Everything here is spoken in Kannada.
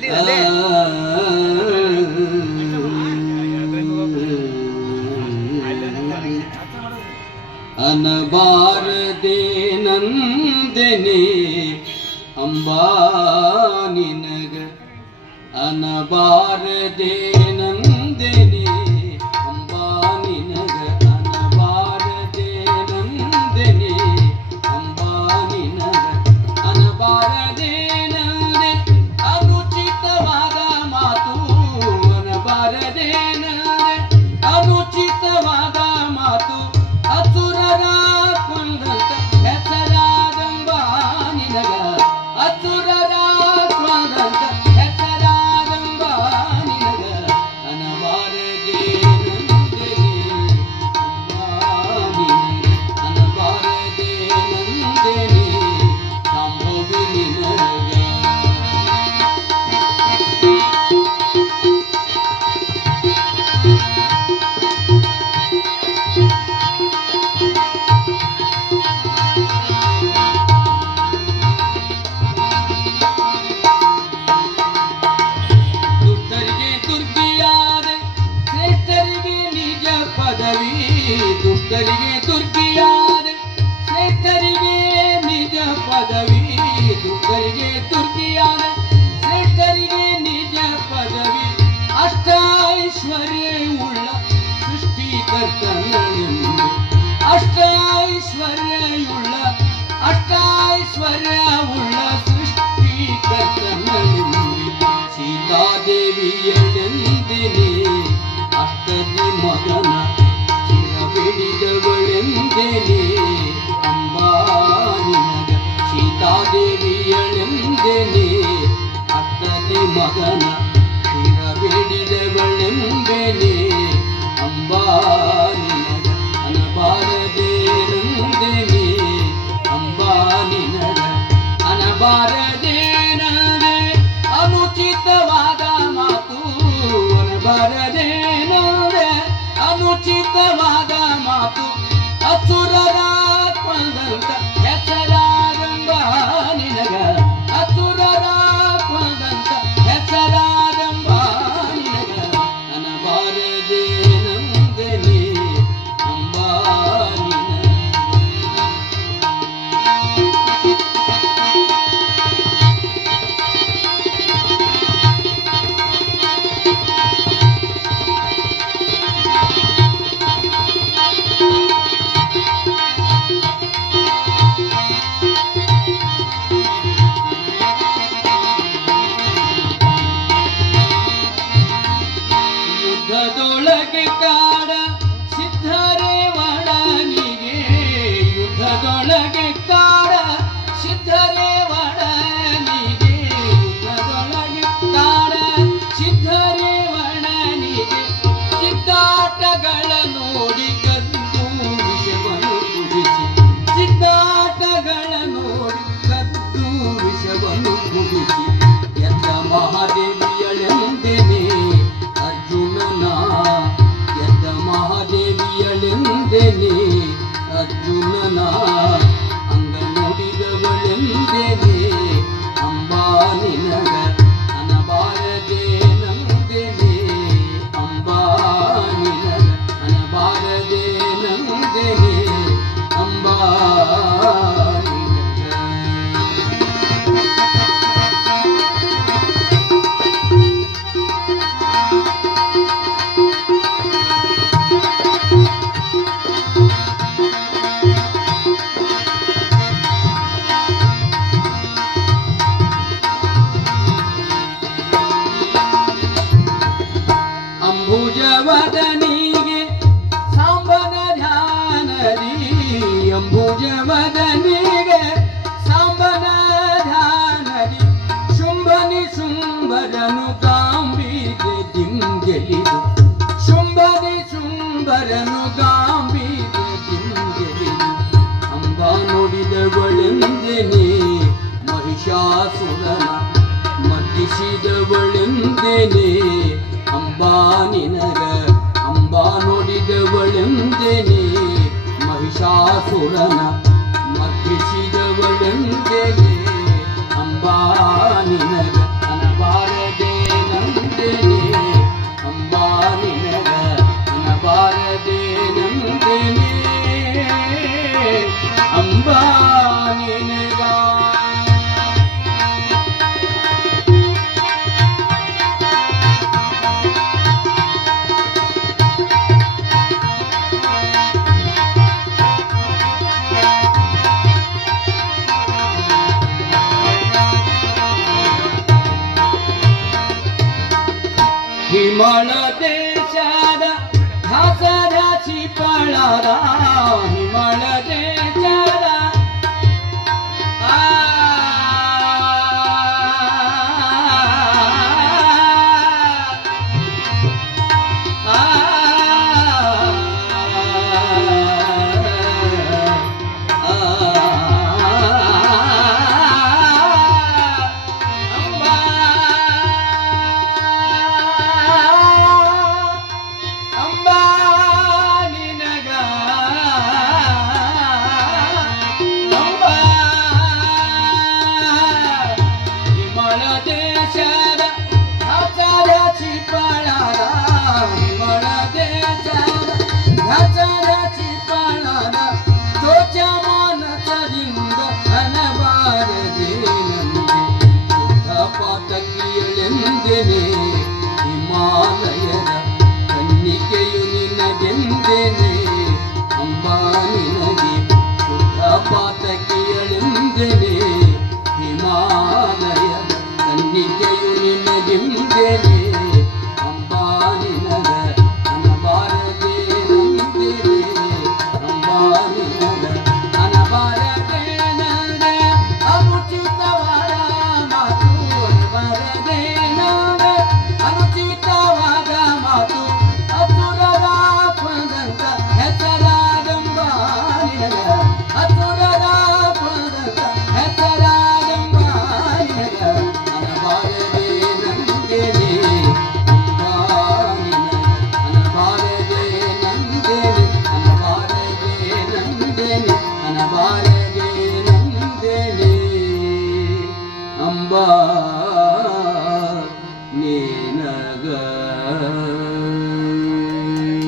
Yeah, ನಂದನೆ ಅಂಬಾ ನಿನಗ ಅನಬಾರದೆ ನಂದನೆ ಕುಜಮದನಿಗೆ ಸಾಂಬನಧಾನರಿ ಶುಂಭನಿ ಶುಂಭರನು ಗಾಂಬೀಗೆ ದಿಂಗೆಲಿದು. ಶುಂಭನಿ ಶುಂಭರನು ಗಾಂಬೀಗೆ ದಿಂಗೆಲಿದು. ಅಂಬ ನುಡಿದವಳೆಂದಿನಿ ಮಹಿಷಾಸುರನ ಮರ್ದಿಸಿದವಳೆಂದಿನಿ ಅಂಬಾನಿನರಿ మహిషాసురన দাদা